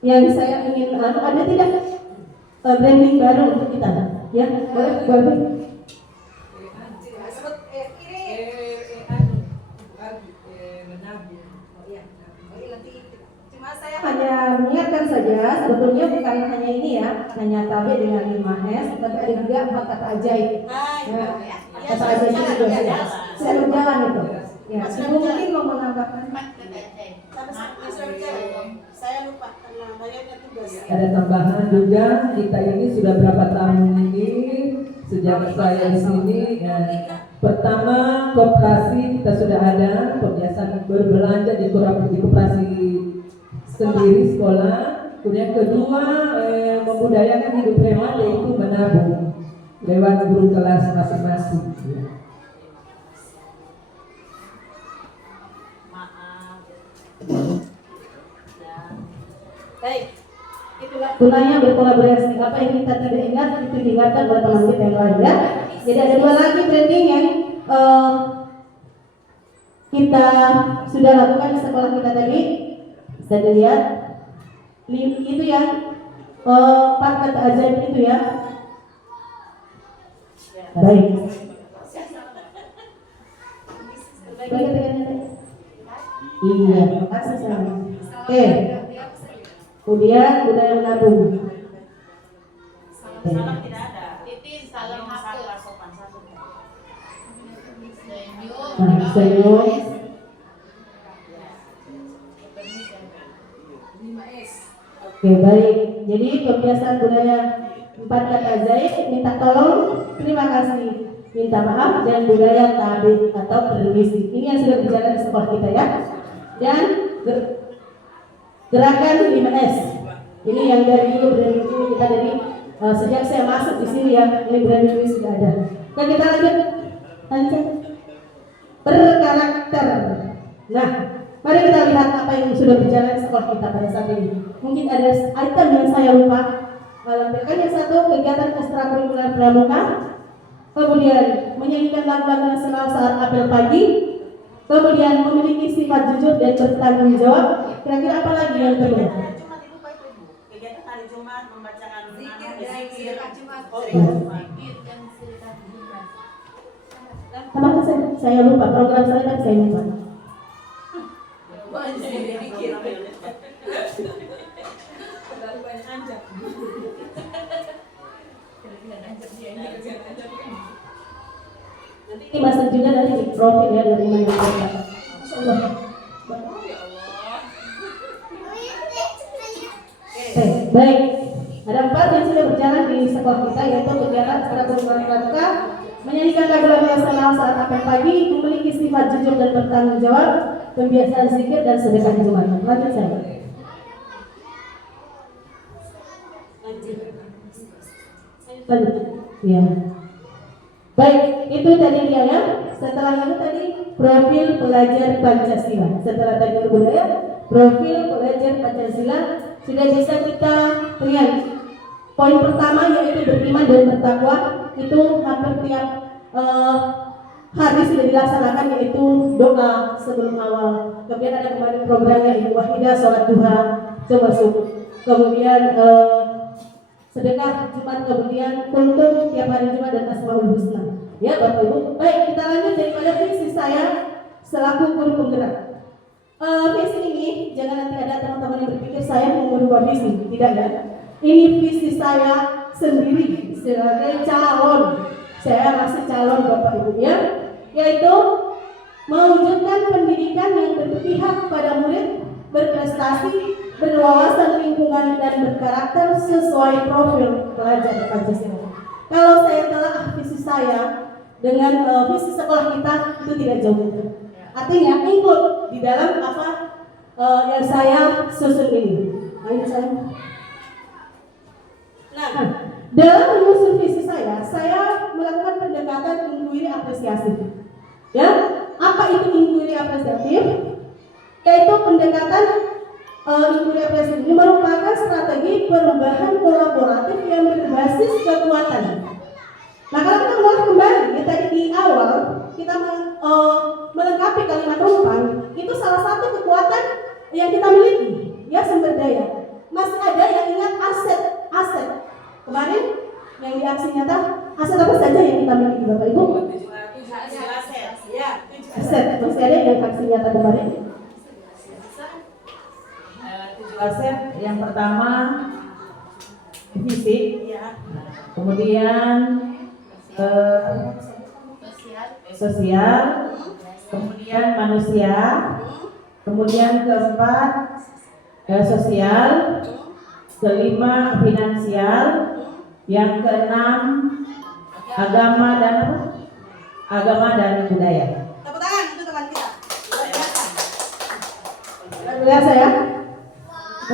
Yang saya ingin ada tidak branding baru untuk kita? Ya, boleh boleh. Hanya mengingatkan saja, sebetulnya bukan hanya ini ya, hanya tabe dengan 5S, tapi ada juga 4 kata ajaib. Ya, kata ajaib itu juga sudah berjalan itu. Ya, Ibu mungkin mau menambahkan? Saya lupa karena banyaknya tugas. Ada tambahan juga, kita ini sudah berapa tahun ini sejak saya di sini. Pertama, koperasi kita sudah ada, kebiasaan berbelanja di koperasi sendiri sekolah. Kemudian kedua, membudayakan hidup hemat, yaitu menabung lewat guru kelas masing-masing. Baik, itulah berkolaborasi. Apa yang kita tidak ingat itu diingatkan oleh teman kita yang lain ya. Jadi ada 2 lagi branding yang kita sudah lakukan di sekolah kita tadi. Bisa dilihat itu ya, 4 kata ajaib itu ya. Baik. Iya, makasih saya. Oke. Kemudian budaya menabung. Salam tidak ada. Titin salam hapus. Sopan santun. Senyum. Oke, baik. Jadi kebiasaan budaya 4 kata ajaib, minta tolong, terima kasih, minta maaf, dan budaya tabe atau permisi. Ini yang sudah berjalan di sekolah kita ya. Dan gerakan 5S. Ini yang dari dulu branding ini kita dari sejak saya masuk di sini ya, ini branding ini sudah ada. Nah, kita lanjut. Berkarakter. Nah, mari kita lihat apa yang sudah berjalan di sekolah kita pada saat ini. Mungkin ada item yang saya lupa. Lampirkan yang satu, kegiatan ekstrakurikuler pramuka. Kemudian menyanyikan lagu-lagu nasional saat apel pagi. Kemudian memiliki sifat jujur dan bertanggung jawab. Kira-kira apa lagi yang perlu? Cuma dilupa itu, Bu. Kegiatan hari Jumat membacakan Zikir dan zikir. Jumat. Oh, iya. Apa saya lupa program saya dan saya lupa. Ini masuk juga dari profil ya dari mana kita. Baik. Ada 4 yang sudah berjalan di sekolah kita, yaitu kegiatan secara perubahan pramuka, menyanyikan lagu-lagu nasional saat apel pagi, memiliki sifat jujur dan bertanggung jawab, pembiasaan zikir dan sedekah di Jumat. Lanjut saya. Lanjut. Ya. Baik, itu tadi dia ya. Setelah itu tadi profil pelajar Pancasila. Setelah tadi budaya, profil pelajar Pancasila sudah bisa kita lihat. Poin pertama yaitu beriman dan bertakwa, itu hampir tiap hari sudah dilaksanakan, yaitu doa sebelum awal. Kemudian ada kemarin programnya Ibu Wahidah, sholat duha, masuk. Kemudian sedekah Jumat, kemudian kultum tiap hari Jumat dan Asmaul Husna. Ya Bapak Ibu. Baik, kita lanjut daripada visi saya selaku guru penggerak. Visi ini jangan nanti ada teman-teman yang berpikir saya mau merubah visi, tidak ya. Ini visi saya sendiri sebagai calon. Saya masih calon Bapak Ibu ya, yaitu mewujudkan pendidikan yang berpihak pada murid, berprestasi, berwawasan lingkungan dan berkarakter sesuai profil pelajar Pancasila. Kalau saya telah visi saya dengan visi sekolah kita itu tidak jauh. Artinya include di dalam apa yang saya susun ini. Ayo saya. Nah, dalam menyusun visi saya melakukan pendekatan inquiry apresiasi. Ya, apa itu inquiry apresiatif? Yaitu pendekatan inquiry apresiatif ini merupakan strategi perubahan kolaboratif yang berbasis kekuatan. Nah, kalau kita mulai kembali tadi di awal kita melengkapi kalimat rumpang, itu salah satu kekuatan yang kita miliki, ya, sumber daya. Masih ada yang ingat aset. Kemarin yang di aksi nyata, aset apa saja yang kita miliki Bapak Ibu? 7 aset. Ya, 7 Aset. Masih ada yang aksi nyata kemarin? 7 aset. Yang pertama fisik, kemudian sosial, kemudian manusia, kemudian keempat sosial, kelima finansial, yang keenam agama dan budaya. Tepuk tangan untuk teman kita. Luar biasa ya.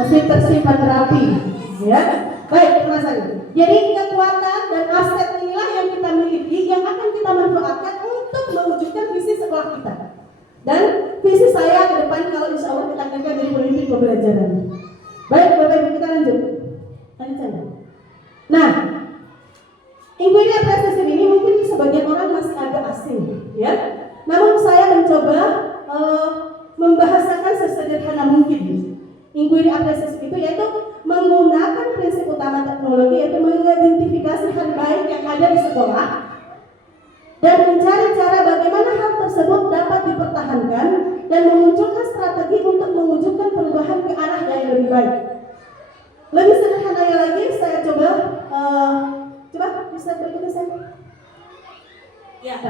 Masih tersimpan rapi, ya. Baik, terima kasih. Jadi kekuatan dan aset inilah yang kita miliki, yang akan kita manfaatkan untuk mewujudkan visi sekolah kita. Dan visi saya ke depan kalau insya Allah kita akan jadi pemimpin pembelajaran. Baik, Bapak Ibu, kita lanjut. Nah, inquiry apresiasi ini mungkin sebagian orang masih agak asing, ya. Namun saya mencoba membahasakan sesederhana mungkin. Inquiry apresiasi itu yaitu menggunakan prinsip utama teknologi, yaitu mengidentifikasi hal baik yang ada di sekolah dan mencari cara bagaimana hal tersebut dapat dipertahankan dan memunculkan strategi untuk mewujudkan perubahan ke arah yang lebih baik. Lebih sederhananya lagi, saya coba bisa berikutnya saya. Ya.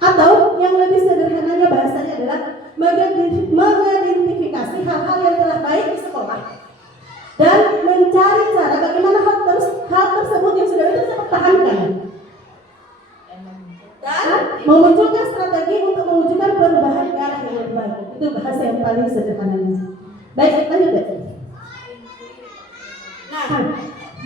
Atau yang lebih sederhananya bahasanya adalah mengidentifikasi hal-hal yang telah baik di sekolah dan mencari cara bagaimana hal tersebut yang sudah itu dipertahankan dan memunculkan strategi untuk mewujudkan perubahan ke arah yang lebih baik. Itu bahasa yang paling sederhananya. Baik, lanjut ya. Nah,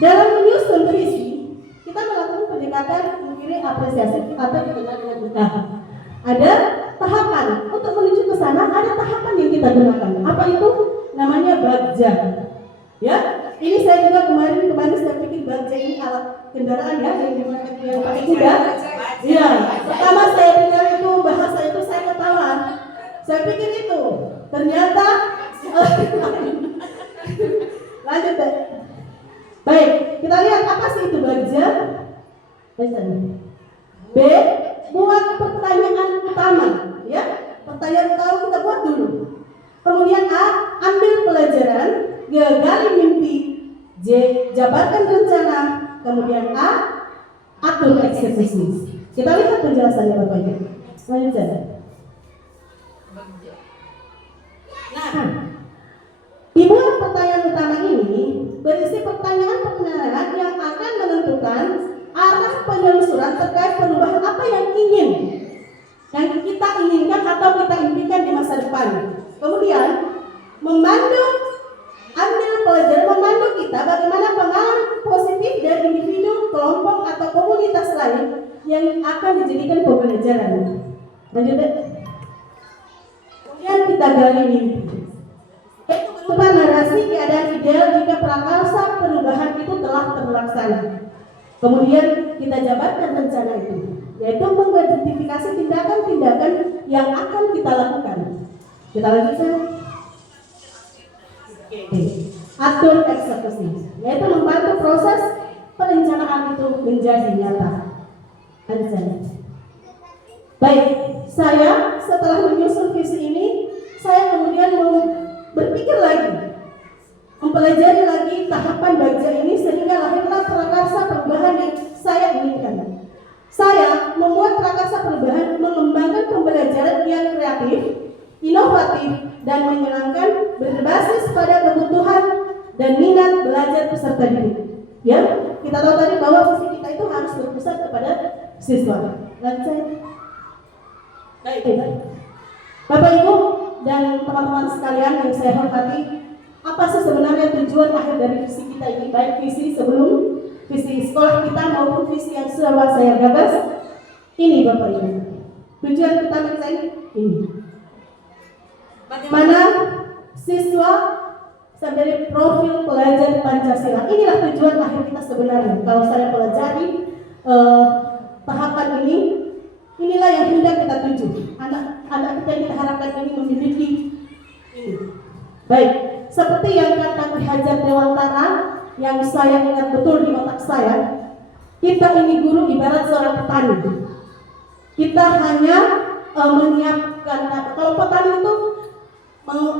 dalam menyusun visi, kita melakukan pendekatan inquiry apresiasi atau dikenal dengan tahap. Ada tahapan untuk menuju ke sana, ada tahapan yang kita gunakan. Apa itu? Namanya bagja. Ya, ini saya juga kemarin saya pikir bagja ini alat kendaraan ya yang dipakai yang pakai kuda. Iya. Pertama saya dengar itu bahasa itu saya ketawa. Saya pikir itu, ternyata lanjut deh. Baik, kita lihat apa sih itu bagja. B, buat pertanyaan utama, ya. Pertanyaan utama kita buat dulu. Kemudian A, ambil pelajaran. G, gali mimpi. J, jabarkan rencana. Kemudian A, atur eksekusi. Kita lihat penjelasannya Bapak Ibu. Lanjut saja. Nah, di buat pertanyaan utama ini berisi pertanyaan-pertanyaan yang akan menentukan arah penelusuran terkait perubahan apa yang kita inginkan atau kita impikan di masa depan. Kemudian memandu kita bagaimana pengalaman positif dari individu, kelompok atau komunitas lain yang akan dijadikan pembelajaran. Lanjut deh. Kemudian kita gali mimpi. Itu berupa narasi keadaan ideal jika prakarsa perubahan itu telah terlaksana. Kemudian kita jabarkan rencana itu, yaitu mengidentifikasi tindakan-tindakan yang akan kita lakukan. Kita lanjutkan. Atur eksekusi, yaitu membantu proses perencanaan itu menjadi nyata. Lanjutkan. Baik, saya setelah menyusun visi ini, saya kemudian berpikir lagi, mempelajari lagi tahapan baja ini sehingga lahirlah prakarsa perubahan yang saya inginkan. Saya membuat prakarsa perubahan mengembangkan pembelajaran yang kreatif, inovatif, dan menyenangkan berbasis pada kebutuhan dan minat belajar peserta didik. Ya, kita tahu tadi bahwa visi kita itu harus berpusat kepada siswa. Lanjut. Baik, Bapak Ibu dan teman-teman sekalian yang saya hormati, apa sih sebenarnya tujuan akhir dari visi kita ini? Baik visi sebelum visi sekolah kita maupun visi yang sudah saya gagas. Ini Bapak Ibu, tujuan utama kita ini. Bagaimana siswa dari profil pelajar Pancasila. Inilah tujuan akhir kita sebenarnya. Kalau saya pelajari tahapan ini, inilah yang hendak kita tuju. Anak-anak kita yang kita harapkan ini memiliki ini. Baik, seperti yang kata Ki Hajar Dewantara yang saya ingat betul di otak saya, kita ini guru ibarat seorang petani. Kita hanya menyiapkan, kalau petani itu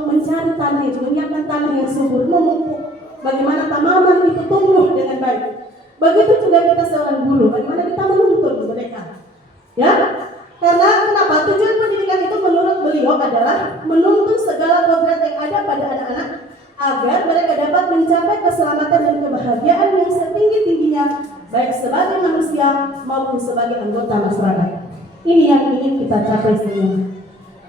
mencari tanah, menyiapkan tanah yang subur, memupuk, bagaimana tanaman itu tumbuh dengan baik. Begitu juga kita seorang guru, bagaimana kita menuntun mereka. Ya, karena kenapa? Tujuan pendidikan itu menurut beliau adalah menuntun segala kodrat yang ada pada anak-anak agar mereka dapat mencapai keselamatan dan kebahagiaan yang setinggi-tingginya, baik sebagai manusia maupun sebagai anggota masyarakat. Ini yang ingin kita capai semua.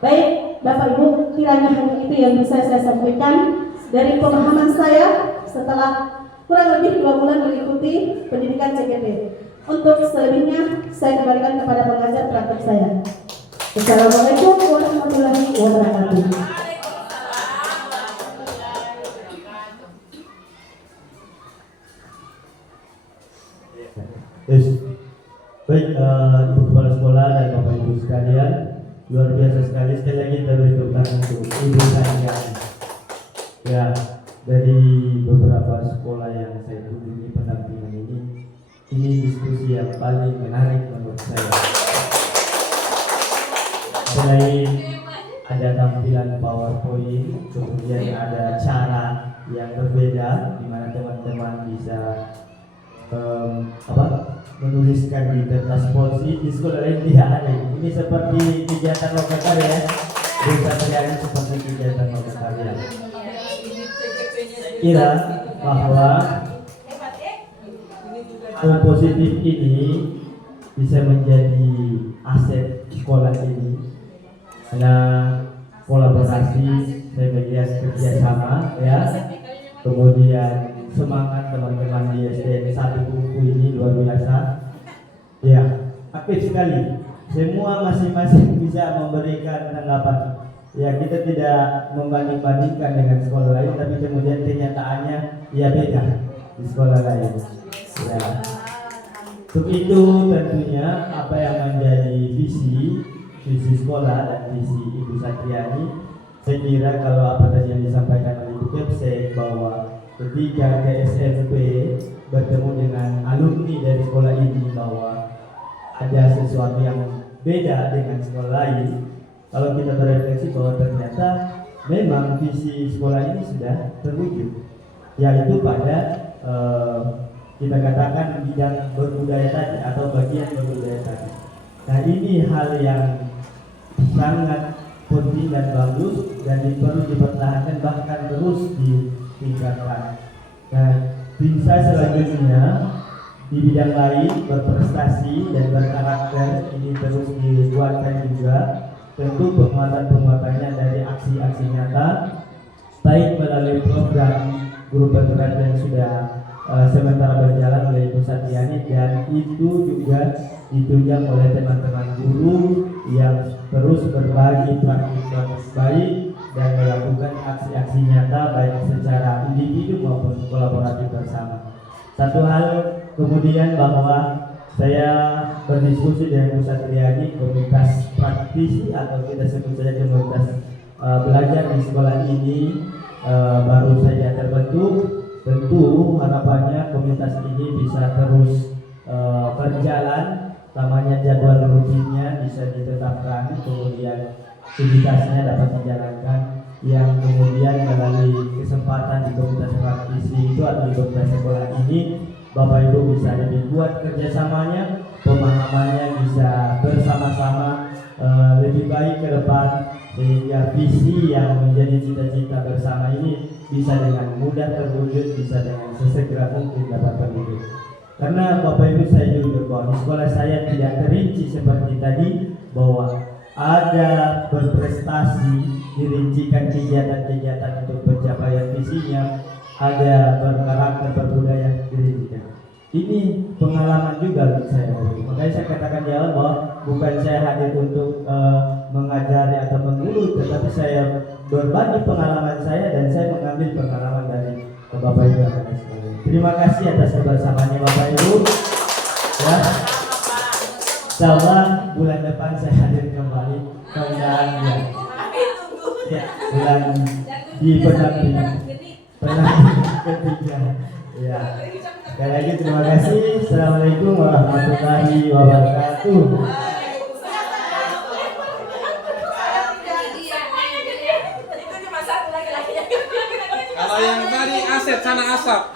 Baik, Bapak Ibu, kiranya hanya itu yang bisa saya sampaikan dari pemahaman saya setelah kurang lebih 2 bulan mengikuti pendidikan CGP. Untuk selebihnya saya kembalikan kepada pengajar praktek saya. Assalamualaikum warahmatullahi wabarakatuh. Yes. Baik, Ibu Kepala Sekolah dan Bapak Ibu sekalian, luar biasa sekali lagi kita beri tepuk tangan untuk Ibu saya. Ya, dari beberapa sekolah yang saya kunjungi pendampingan ini diskusi yang paling menarik menurut saya. Selain ada tampilan PowerPoint, kemudian ada cara yang berbeda di mana teman-teman bisa menuliskan di kertas polsi. Di sekolah lain tidak ada. Ini seperti kegiatan lokal karya, bisa terjadi seperti kegiatan lokal karya. Kira bahwa hal positif ini bisa menjadi aset sekolah ini karena kolaborasi, saya melihat kerjasama, ya, kemudian semangat teman-teman di SDN 1 Buku ini luar biasa, ya, aktif sekali. Semua masing-masing bisa memberikan tanggapan. Ya, kita tidak membanding-bandingkan dengan sekolah lain, tapi kemudian kenyataannya ya beda di sekolah lain. Ya. Untuk itu tentunya apa yang menjadi visi sekolah dan visi Ibu Satriani, saya kira kalau apa tadi yang disampaikan oleh Ibu Kepsek bahwa ketika ke SMP bertemu dengan alumni dari sekolah ini bahwa ada sesuatu yang beda dengan sekolah lain. Kalau kita berefleksi bahwa ternyata memang visi sekolah ini sudah terwujud, yaitu pada kita katakan bidang berbudaya tadi atau bagian berbudaya tadi. Nah, ini hal yang sangat penting dan bagus dan perlu dipertahankan bahkan terus ditingkatkan. Nah, tim saya selanjutnya di bidang lain berprestasi dan berkarakter ini terus dikuatkan juga. Tentu penguatannya dari aksi-aksi nyata, baik melalui program guru bergerak yang sudah sementara berjalan oleh Ibu Satriani, dan itu juga ditunjang oleh teman-teman guru yang terus berbagi praktik baik dan melakukan aksi-aksi nyata baik secara individu maupun kolaboratif bersama. Satu hal kemudian bahwa saya berdiskusi dengan Bu Satriani, komunitas praktisi atau kita sebut saja komunitas belajar di sekolah ini baru saja terbentuk. Tentu harapannya komunitas ini bisa terus berjalan, namanya jadwal rutinnya bisa ditetapkan, kemudian aktivitasnya dapat dijalankan, yang kemudian melalui kesempatan di komunitas praktisi itu atau di komunitas sekolah ini, Bapak Ibu bisa lebih kuat kerjasamanya, pemahamannya bisa bersama-sama lebih baik ke depan, sehingga visi yang menjadi cita-cita bersama ini bisa dengan mudah terwujud, bisa dengan sesegera mungkin dapat terwujud. Karena Bapak Ibu saya jujur bahwa di sekolah saya tidak terinci seperti tadi bahwa ada berprestasi, dirincikan kegiatan-kegiatan untuk pencapaian visinya, ada berkarakter berbudaya dirincikan. Ini pengalaman juga bagi saya. Makanya saya katakan di awal bahwa bukan saya hadir untuk mengajari atau mengguru, tetapi saya berbagi pengalaman saya dan saya mengambil pengalaman dari Bapak Ibu. Terima kasih atas kebersamaannya Bapak Ibu. Ya. Insyaallah bulan depan saya hadir kembali ke undangannya. Ya, bulan di pendampingan ketiga. Ya. Sekali lagi terima kasih. Assalamualaikum warahmatullahi wabarakatuh. Kalau yang tadi Asep sana asap.